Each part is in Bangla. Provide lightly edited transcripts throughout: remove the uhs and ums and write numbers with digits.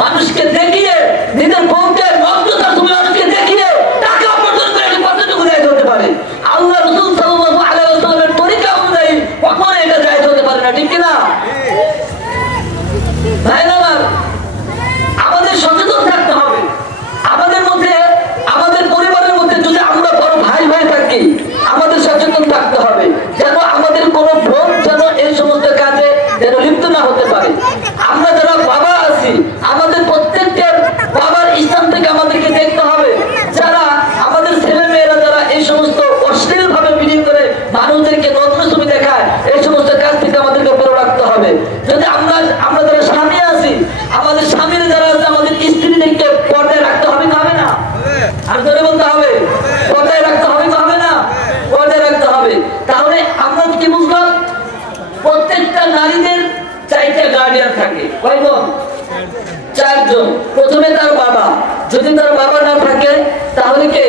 মানুষকে দেখিয়ে নিজের বউকে ভক্ততার তুমি মানুষকে দেখিয়ে টাকা উপার্জন করে কতটুকু জায়েজ হতে পারে? আল্লাহ রাসূল সাল্লাল্লাহু আলাইহি ওয়াসাল্লামের তরিকা অনুযায়ী কখনো এটা জায়েজ হতে পারে না, ঠিক কি না? ভাইরা আমার, আমাদের সচেতন থাকতে হবে। আমাদের মধ্যে, আমাদের পরিবারের মধ্যে যদি আমরা বড় ভাই হয়ে থাকি, আমাদের সচেতন থাকতে হবে যেন আমাদের কোনো বোন যেন এই সমস্ত কাজে যেন লিপ্ত না হতে পারে। আমরা যারা বাবা আছি, আমাদের প্রত্যেকটার বাবার স্থান থেকে আমাদেরকে দেখতে হবে যারা আমাদের ছেলে মেয়েরা যারা এই সমস্ত অশ্লীল ভাবে ভিডিও করে মানুষদেরকে নগ্ন ছবি দেখায়, এই সমস্ত কাজ থেকে আমাদেরকে দূরে রাখতে হবে। যদি আমরা যারা স্বামী আছি, আমাদের স্বামীরা যারা আছে, আমাদের স্ত্রীদেরকে পর্দায় রাখতে হবে কি হবে না? আর ধরে বলতে হবে, পর্দায় রাখতে হবে কি হবে না? পর্দায় রাখতে হবে। তাহলে আমরা কি বুঝলাম? প্রত্যেকটা নারীদের 4টা গার্ডিয়ান থাকে। কয়জন? 4 জন। প্রথমে তার বাবা, যদি তার বাবা না থাকে তাহলে কে?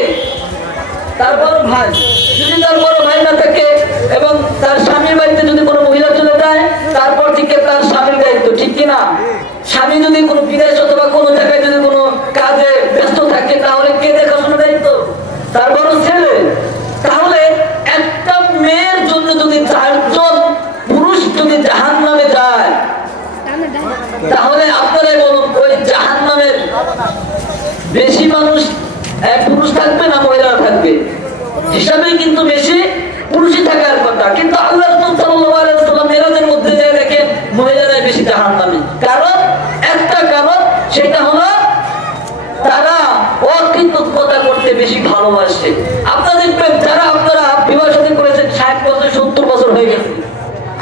তার বড় ভাই। যদি তার বড় ভাই না থাকে এবং তার স্বামীর বাড়িতে যদি কোনো মহিলা চলে যায়, তারপর থেকে তার স্বামীর দায়িত্ব, ঠিক কিনা? স্বামী যদি কোনো বিদেশ অথবা কোনো জায়গায় যদি কোনো কাজে ব্যস্ত থাকে তাহলে কে দেখাশোনার দায়িত্ব? তার বড় ছেলে। তাহলে একটা মেয়ের জন্য যদি 4 জন পুরুষ যদি জাহান্নামে যায়, তাহলে আপনারাই বলুন ওই জাহান্নামের বেশি মানুষ পুরুষ থাকবে না মহিলারা থাকবে? হিসাবে কিন্তু বেশি পুরুষই থাকার কথা, কিন্তু আল্লাহ রাসূল সাল্লাল্লাহু আলাইহি ওয়াসাল্লাম মেরাজের মধ্যে যায় দেখেন মহিলারাই বেশি জাহান্নামী। কারণ একটা কারণ, সেটা হলো তারা অকৃতজ্ঞতা করতে বেশি ভালোবাসে। আপনারা দেখবেন যারা আপনারা বিবাহ শাদী করেছেন 60 বছর 70 বছর হয়ে গেছে,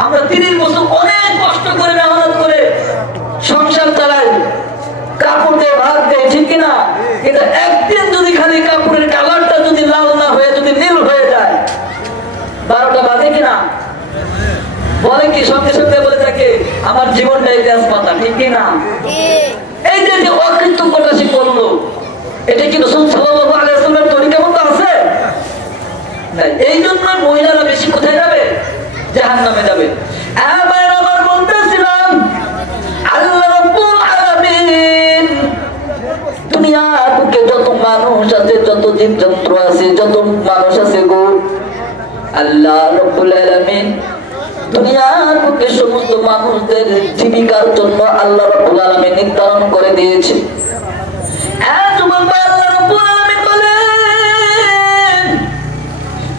আমরা 30 বছর অনেক কষ্ট করে মেহনত করে সংসার চালাই, কাপড় দিয়ে ভাত দেয়, ঠিক কিনা? কিন্তু একদিন যদি খালি কাপড়ের কালারটা যদি লাল না হয়ে যদি নীল হয়ে যায়, 12টা বাজে কিনা? বলে কি সঙ্গে সঙ্গে বলে থাকে আমার জীবনটাই তেজপাতা, ঠিক কিনা? এই যে অকৃতজ্ঞতা সে করলো, এটা কি রাসূল সাল্লাল্লাহু আলাইহি ওয়াসাল্লামের তরিকা মতো আছে? এই জন্য মহিলারা বেশি কোথায় যাবে? জাহান্নামে যাবে। এবার আমার বলতেছিলাম আল্লাহ রাব্বুল আলামিন দুনিয়ার বুকে যত মানুষ আছে, যত জীবজন্তু আছে, যত মানুষ আছে গো, আল্লাহ রাব্বুল আলামিন দুনিয়ার বুকে সমস্ত মানুষদের জীবিকার জন্য আল্লাহ রাব্বুল আলামিন নির্ধারণ করে দিয়েছে।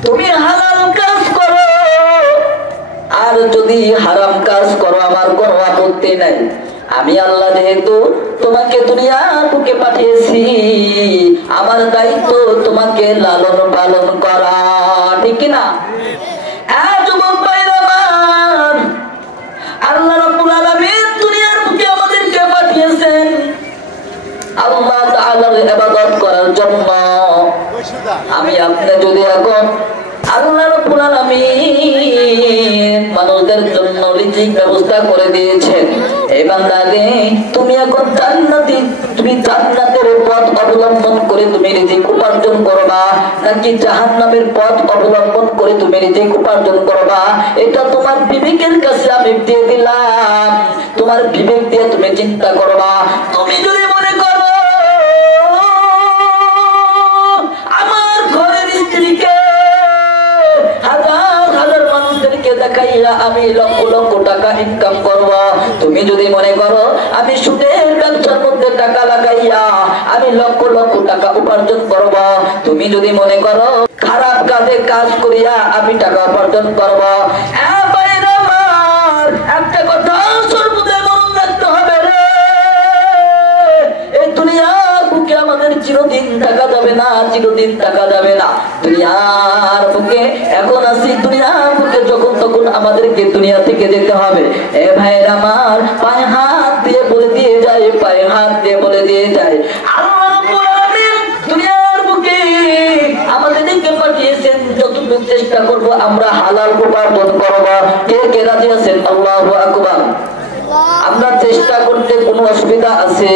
তুমি হালাল কাজ করো আর যদি হারাম কাজ করো আমার কোনো আপত্তি নাই। আমি আল্লাহ যেহেতু তোমাকে দুনিয়ার বুকে পাঠিয়েছি, আমার দায়িত্ব তোমাকে লালন পালন করা, ঠিক কিনা? আল্লাহ রাব্বুল আলামিন দুনিয়ার বুকে আমাদেরকে পাঠিয়েছেন আল্লাহ তাআলার ইবাদত করার জন্য। আমি আপনি যদি এখন আল্লাহ রাব্বুল আলামিন মানুষদের জন্য রিজিক ব্যবস্থা করে দিয়েছেন, এই বান্দারে তুমি এখন জান্নাতি, তুমি জান্নাতের পথ অবলম্বন করে তুমি রিজিক উপার্জন করবা নাকি জাহান্নামের পথ অবলম্বন করে তুমি রিজিক উপার্জন করবা, এটা তোমার বিবেকের কাছে আমি দিয়ে দিলাম। তোমার বিবেক দিয়ে তুমি চিন্তা করবা। তুমি যদি মনে করো আমার ঘরের স্ত্রীকে হাজার হাজার মানুষদেরকে দেখাইয়া আমি লক্ষ লক্ষ টাকা ইনকাম করব, তুমি যদি মনে করো আমি সুদের ব্যবসার মধ্যে টাকা লাগাইয়া আমি লক্ষ লক্ষ টাকা উপার্জন করব, তুমি যদি মনে করো খারাপ কাজে কাজ করিয়া আমি টাকা উপার্জন করব, একটা কথা সর্বদাই মনে রাখতে হবে রে, এই দুনিয়ার বুকে আমাদের চিরদিন থাকা যাবে না, চিরদিন থাকা যাবে না। দুনিয়ার বুকে এখন আছি, দুনিয়ার বুকে যখন তখন আমাদেরকে দুনিয়া থেকে যেতে হবে। এ ভাইয়ের আমার পায়ে হাত দিয়ে বলে দিয়ে যায়, পায়ে হাত দিয়ে বলে দিয়ে যায় আল্লাহ রাব্বুল আলামিন দুনিয়ার বুকে আমাদেরকে পাঠিয়েছেন, যতটুকু চেষ্টা করব আমরা হালাল উপার্জন করব। কে কে রাজি আছেন? আল্লাহু আকবার। আমরা চেষ্টা করতে কোনো অসুবিধা আছে?